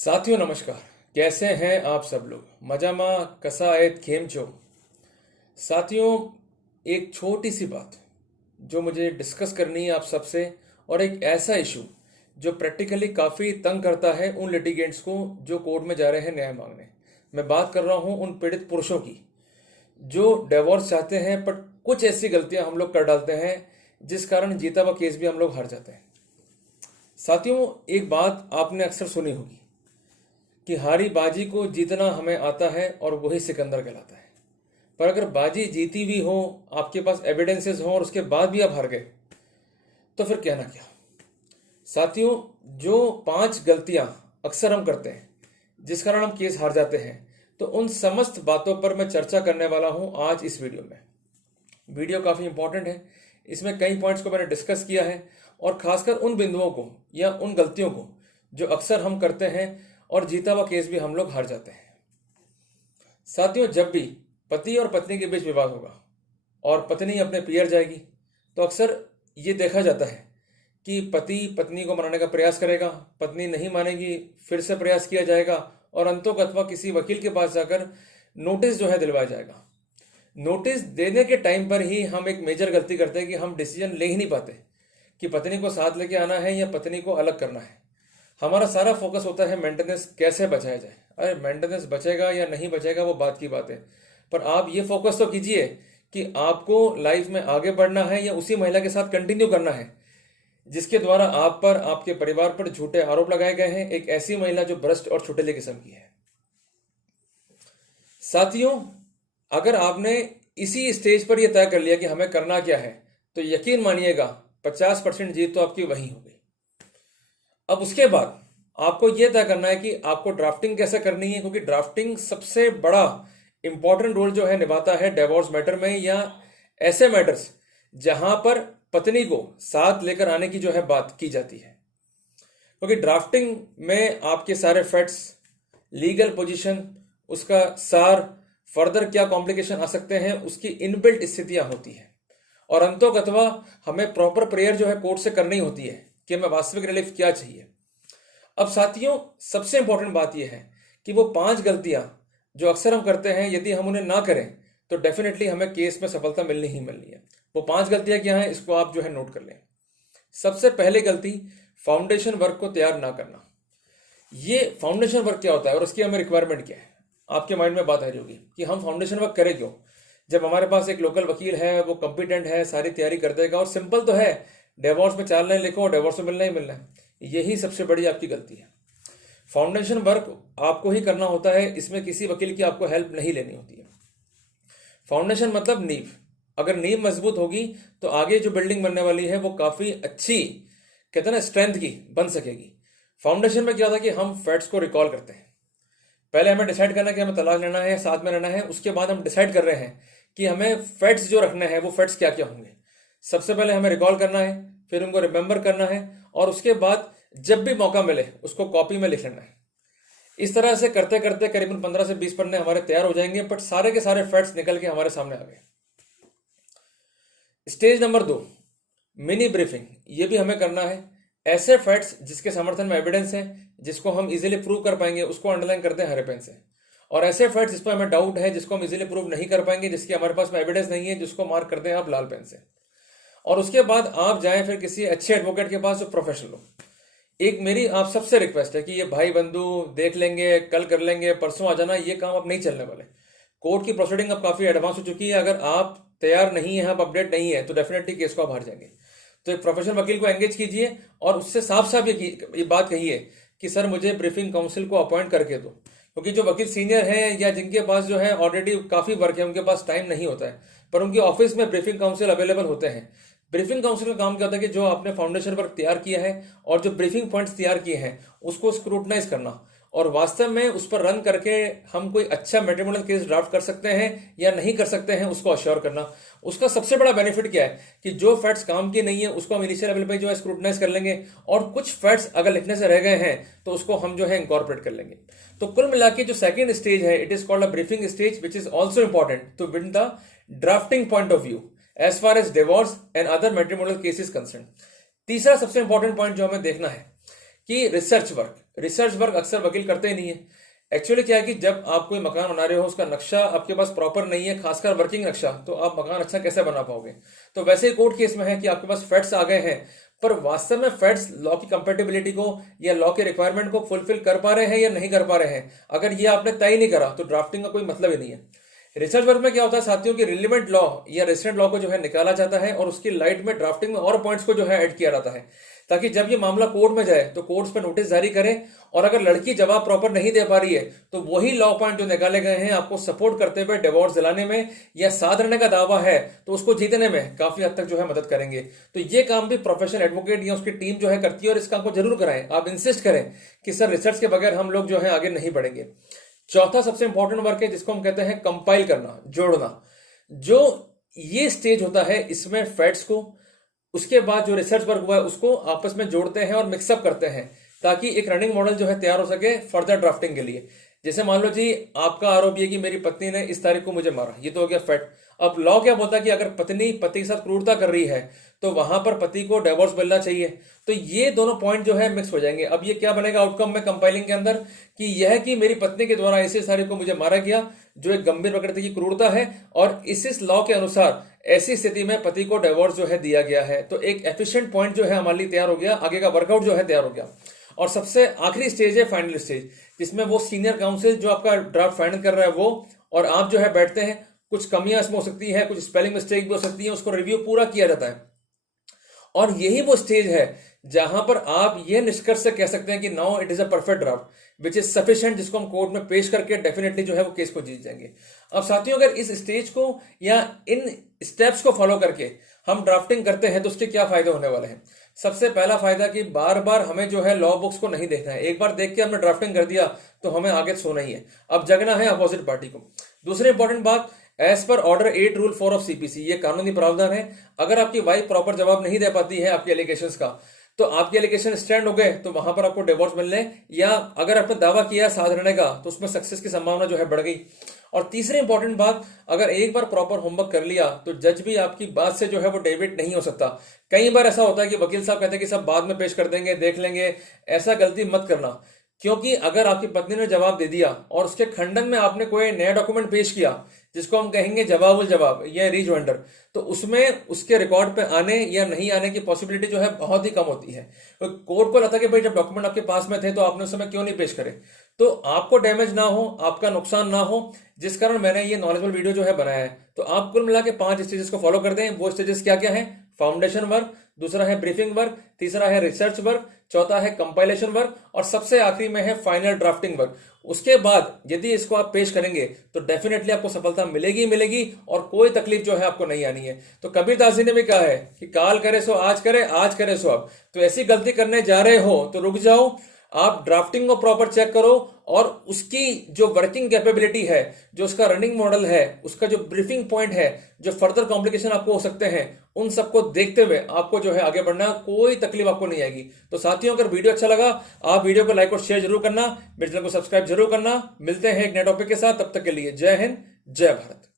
साथियों नमस्कार। कैसे हैं आप सब लोग? मजामा कसा आयत खेम चो। साथियों, एक छोटी सी बात जो मुझे डिस्कस करनी है आप सबसे, और एक ऐसा इशू जो प्रैक्टिकली काफ़ी तंग करता है उन लिटिगेंट्स को जो कोर्ट में जा रहे हैं न्याय मांगने। मैं बात कर रहा हूं उन पीड़ित पुरुषों की जो डिवोर्स चाहते हैं, बट कुछ ऐसी गलतियां हम लोग कर डालते हैं जिस कारण जीता हुआ केस भी हम लोग हार जाते हैं। साथियों, एक बात आपने अक्सर सुनी होगी कि हारी बाजी को जीतना हमें आता है और वही सिकंदर कहलाता है। पर अगर बाजी जीती हुई हो, आपके पास एविडेंसेस हो और उसके बाद भी आप हार गए, तो फिर कहना क्या। साथियों, जो 5 गलतियां अक्सर हम करते हैं जिस कारण हम केस हार जाते हैं, तो उन समस्त बातों पर मैं चर्चा करने वाला हूं आज इस वीडियो में। वीडियो काफ़ी इंपॉर्टेंट है। इसमें कई पॉइंट्स को मैंने डिस्कस किया है, और खासकर उन बिंदुओं को या उन गलतियों को जो अक्सर हम करते हैं और जीता हुआ केस भी हम लोग हार जाते हैं। साथियों, जब भी पति और पत्नी के बीच विवाद होगा और पत्नी अपने पियर जाएगी, तो अक्सर ये देखा जाता है कि पति पत्नी को मनाने का प्रयास करेगा, पत्नी नहीं मानेगी, फिर से प्रयास किया जाएगा और अंतोगत्वा किसी वकील के पास जाकर नोटिस जो है दिलवाया जाएगा। नोटिस देने के टाइम पर ही हम एक मेजर गलती करते हैं कि हम डिसीजन ले ही नहीं पाते कि पत्नी को साथ लेके आना है या पत्नी को अलग करना है। हमारा सारा फोकस होता है मेंटेनेंस कैसे बचाया जाए। अरे मेंटेनेंस बचेगा या नहीं बचेगा वो बात की बात है, पर आप ये फोकस तो कीजिए कि आपको लाइफ में आगे बढ़ना है या उसी महिला के साथ कंटिन्यू करना है जिसके द्वारा आप पर, आपके परिवार पर झूठे आरोप लगाए गए हैं। एक ऐसी महिला जो भ्रष्ट और छुटेले किस्म की है। साथियों, अगर आपने इसी स्टेज पर यह तय कर लिया कि हमें करना क्या है, तो यकीन मानिएगा 50% जीत तो आपकी वहीं हो गई। अब उसके बाद आपको यह तय करना है कि आपको ड्राफ्टिंग कैसे करनी है, क्योंकि ड्राफ्टिंग सबसे बड़ा इंपॉर्टेंट रोल जो है निभाता है डिवोर्स मैटर में, या ऐसे मैटर्स जहां पर पत्नी को साथ लेकर आने की जो है बात की जाती है। क्योंकि ड्राफ्टिंग में आपके सारे फैक्ट्स, लीगल पोजीशन, उसका सार, फर्दर क्या कॉम्प्लिकेशन आ सकते हैं, उसकी इनबिल्ट स्थितियां होती हैं, और अंतोगत्वा हमें प्रॉपर प्रेयर जो है कोर्ट से करनी होती है कि हमें वास्तविक रिलीफ क्या चाहिए। अब साथियों, सबसे इंपॉर्टेंट बात यह है कि वो 5 गलतियां जो अक्सर हम करते हैं, यदि हम उन्हें ना करें तो डेफिनेटली हमें केस में सफलता मिलनी ही मिलनी है। वो 5 गलतियां क्या हैं, इसको आप जो है नोट कर लें। सबसे पहली गलती, फाउंडेशन वर्क को तैयार ना करना। ये फाउंडेशन वर्क क्या होता है और उसकी हमें रिक्वायरमेंट क्या है, आपके माइंड में बात आ जाएगी कि हम फाउंडेशन वर्क करें क्यों, जब हमारे पास एक लोकल वकील है, वो कॉम्पिटेंट है, सारी तैयारी कर देगा और सिंपल तो है, डिवोर्स में 4 लाइन लिखो, डिवोर्स में मिलना ही मिलना है। यही सबसे बड़ी आपकी गलती है। फाउंडेशन वर्क आपको ही करना होता है, इसमें किसी वकील की आपको हेल्प नहीं लेनी होती है। फाउंडेशन मतलब नींव। अगर नींव मजबूत होगी तो आगे जो बिल्डिंग बनने वाली है वो काफी अच्छी, कहते हैं ना, स्ट्रेंथ की बन सकेगी। फाउंडेशन में क्या होता है कि हम फैक्ट्स को रिकॉल करते हैं। पहले हमें डिसाइड करना है कि हमें तलाक लेना है या साथ में रहना है, उसके बाद हम डिसाइड कर रहे हैं कि हमें फैक्ट्स जो रखने हैं वो फैक्ट्स क्या क्या होंगे। सबसे पहले हमें रिकॉल करना है, फिर उनको रिमेंबर करना है, और उसके बाद जब भी मौका मिले उसको कॉपी में लिख लेना है। इस तरह से करते करते करीबन 15 से 20 पन्ने हमारे तैयार हो जाएंगे, बट सारे के सारे फैक्ट्स निकल के हमारे सामने आ गए। Stage number 2, mini briefing. ये भी हमें करना है। ऐसे फैक्ट्स जिसके समर्थन में एविडेंस है, जिसको हम इजीली प्रूव कर पाएंगे, उसको अंडरलाइन करते हैं हरे पेन से। और ऐसे फैक्ट्स जिस पर हमें डाउट है, जिसको हम इजीली प्रूव नहीं कर पाएंगे, जिसकी हमारे पास में एविडेंस नहीं है, जिसको मार्क करते हैं आप लाल पेन से। और उसके बाद आप जाएं फिर किसी अच्छे एडवोकेट के पास जो प्रोफेशनल हो। एक मेरी आप सबसे रिक्वेस्ट है कि ये भाई बंधु देख लेंगे, कल कर लेंगे, परसों आ जाना, ये काम अब नहीं चलने वाले। कोर्ट की प्रोसीडिंग अब काफी एडवांस हो चुकी है। अगर आप तैयार नहीं है, आप अपडेट नहीं है, तो डेफिनेटली केस को आप हार जाएंगे। तो एक प्रोफेशनल वकील को एंगेज कीजिए और उससे साफ साफ ये बात कहिए कि सर मुझे ब्रीफिंग काउंसिल को अपॉइंट करके दो। क्योंकि जो वकील सीनियर हैं या जिनके पास जो है ऑलरेडी काफी वर्क है, उनके पास टाइम नहीं होता है, पर उनके ऑफिस में ब्रीफिंग काउंसिल अवेलेबल होते हैं। ब्रीफिंग काउंसिल का काम क्या होता है कि जो आपने फाउंडेशन वर्क तैयार किया है और जो ब्रीफिंग पॉइंट्स तैयार किए हैं उसको स्क्रूटनाइज करना, और वास्तव में उस पर रन करके हम कोई अच्छा मैट्रिमोनियल केस ड्राफ्ट कर सकते हैं या नहीं कर सकते हैं, उसको अश्योर करना। उसका सबसे बड़ा बेनिफिट क्या है कि जो फैक्ट्स काम की नहीं है उसको हम इनिशियल लेवल पे जो है स्क्रूटनाइज कर लेंगे, और कुछ फैक्ट्स अगर लिखने से रह गए हैं तो उसको हम जो है इंकॉर्पोरेट कर लेंगे। तो कुल मिला के जो सेकेंड स्टेज है, it is called a briefing stage, which is also important to win the drafting point of view as far as divorce and other matrimonial cases concern. तीसरा सबसे इंपॉर्टेंट पॉइंट जो हमें देखना है कि रिसर्च वर्क अक्सर वकील करते ही नहीं है। एक्चुअली क्या है कि जब आप कोई मकान बना रहे हो, उसका नक्शा आपके पास प्रॉपर नहीं है, खासकर वर्किंग नक्शा, तो आप मकान अच्छा कैसे बना पाओगे। तो वैसे ही कोर्ट केस में है कि आपके पास फैक्ट्स आ गए हैं, पर वास्तव में फैक्ट्स लॉ की कंपेटेबिलिटी को या लॉ के रिक्वायरमेंट को फुलफिल कर पा रहे हैं या नहीं कर पा रहे हैं, अगर ये आपने तय नहीं करा तो ड्राफ्टिंग का कोई मतलब ही नहीं है। रिसर्च वर्क में क्या होता है साथियों की रिलेवेंट लॉ या रेसिडेंट लॉ को जो है निकाला जाता है और उसकी लाइट में ड्राफ्टिंग में और पॉइंट्स को जो है ऐड किया जाता है, ताकि जब ये मामला कोर्ट में जाए तो कोर्ट्स पे नोटिस जारी करें, और अगर लड़की जवाब प्रॉपर नहीं दे पा रही है तो वही लॉ पॉइंट जो निकाले गए हैं आपको सपोर्ट करते हुए डिवोर्स दिलाने में या साथ रहने का दावा है तो उसको जीतने में काफी हद तक जो है मदद करेंगे। तो ये काम भी प्रोफेशनल एडवोकेट या उसकी टीम जो है करती है, और इस काम को जरूर कराएं। आप इंसिस्ट करें कि सर रिसर्च के बगैर हम लोग जो है आगे नहीं बढ़ेंगे। चौथा सबसे इंपॉर्टेंट वर्क है जिसको हम कहते हैं कंपाइल करना, जोड़ना। जो ये स्टेज होता है इसमें फैक्ट्स को, उसके बाद जो रिसर्च वर्क हुआ है उसको आपस में जोड़ते हैं और मिक्सअप करते हैं, ताकि एक रनिंग मॉडल जो है तैयार हो सके फर्दर ड्राफ्टिंग के लिए। जैसे मान लो जी आपका आरोप ये कि मेरी पत्नी ने इस तारीख को मुझे मारा, ये तो हो गया फैक्ट। अब लॉ क्या बोलता है कि अगर पत्नी पति के साथ क्रूरता कर रही है तो वहां पर पति को डिवोर्स मिलना चाहिए। तो ये दोनों पॉइंट जो है मिक्स हो जाएंगे। अब ये क्या बनेगा आउटकम में कंपाइलिंग के अंदर, कि यह कि मेरी पत्नी के द्वारा इसी तारीख को मुझे मारा गया, जो एक गंभीर प्रकृति की क्रूरता है, और इस लॉ के अनुसार ऐसी स्थिति में पति को डिवोर्स जो है दिया गया है। तो एक एफिशिएंट पॉइंट जो है हमारे लिए तैयार हो गया, आगे का वर्कआउट जो है तैयार हो गया। और सबसे आखिरी स्टेज है फाइनल स्टेज, जिसमें वो सीनियर काउंसिल जो आपका ड्राफ्ट फाइनल कर रहा है वो और आप जो है बैठते हैं। कुछ कमियां इसमें हो सकती है, कुछ स्पेलिंग मिस्टेक भी हो सकती है, उसको रिव्यू पूरा किया जाता है। और यही वो स्टेज है जहां पर आप ये निष्कर्ष से कह सकते हैं कि now it is a perfect draft which is sufficient, जिसको हम कोर्ट में पेश करके डेफिनेटली जो है वो केस को जीत जाएंगे। अब साथियों अगर इस स्टेज को या इन स्टेप्स को फॉलो करके हम ड्राफ्टिंग करते हैं तो उसके क्या फायदे होने वाले हैं। सबसे पहला फायदा कि बार बार हमें जो है लॉ बुक्स को नहीं देखना है। एक बार देख के हमने ड्राफ्टिंग कर दिया तो हमें आगे सोना ही है, अब जगना है अपोजिट पार्टी को। दूसरी इंपॉर्टेंट बात, as per order 8 rule 4 of CPC, ये कानूनी प्रावधान है। अगर आपकी वाइफ प्रॉपर जवाब नहीं दे पाती है आपके एलिगेशंस का, तो आपके एलिगेशन स्टैंड हो गए तो वहां पर आपको डिवोर्स मिलने, या अगर आपने दावा किया साथ रहने का तो उसमें सक्सेस की संभावना जो है बढ़ गई। और तीसरी इंपॉर्टेंट बात, अगर एक बार प्रॉपर होमवर्क कर लिया तो जज भी आपकी बात से जो है वो डेविएट नहीं हो सकता। कई बार ऐसा होता है कि वकील साहब कहते हैं कि सब बाद में पेश कर देंगे, देख लेंगे। ऐसा गलती मत करना, क्योंकि अगर आपकी पत्नी ने जवाब दे दिया और उसके खंडन में आपने कोई नया डॉक्यूमेंट पेश किया जिसको हम कहेंगे जवाबुल जवाब या रीजॉइंडर, तो उसमें उसके रिकॉर्ड पे आने या नहीं आने की पॉसिबिलिटी जो है बहुत ही कम होती है। तो कोर्ट को लगता है कि भाई जब डॉक्यूमेंट आपके पास में थे तो आपने उस समय क्यों नहीं पेश करे। तो आपको डैमेज ना हो, आपका नुकसान ना हो, जिस कारण मैंने ये नॉलेजेबल वीडियो जो है बनाया है। तो आप कुल मिला के 5 स्टेजेस को फॉलो कर दें। वो स्टेजेस क्या क्या है? फाउंडेशन वर्क, दूसरा है ब्रीफिंग वर्क, तीसरा है रिसर्च वर्क, चौथा है कंपाइलेशन वर्क, और सबसे आखिरी में है फाइनल ड्राफ्टिंग वर्क। उसके बाद यदि इसको आप पेश करेंगे तो डेफिनेटली आपको सफलता मिलेगी मिलेगी, और कोई तकलीफ जो है आपको नहीं आनी है। तो कबीरदास जी ने भी कहा है कि काल करे सो आज करे, आज करे सो अब। तो ऐसी गलती करने जा रहे हो तो रुक जाओ, आप ड्राफ्टिंग को प्रॉपर चेक करो, और उसकी जो वर्किंग कैपेबिलिटी है, जो उसका रनिंग मॉडल है, उसका जो ब्रीफिंग पॉइंट है, जो फर्दर कॉम्प्लिकेशन आपको हो सकते हैं, उन सबको देखते हुए आपको जो है आगे बढ़ना, कोई तकलीफ आपको नहीं आएगी। तो साथियों अगर वीडियो अच्छा लगा आप वीडियो को लाइक और शेयर जरूर करना, मेरे चैनल को सब्सक्राइब जरूर करना। मिलते हैं एक नए टॉपिक के साथ, तब तक के लिए जय हिंद जय भारत।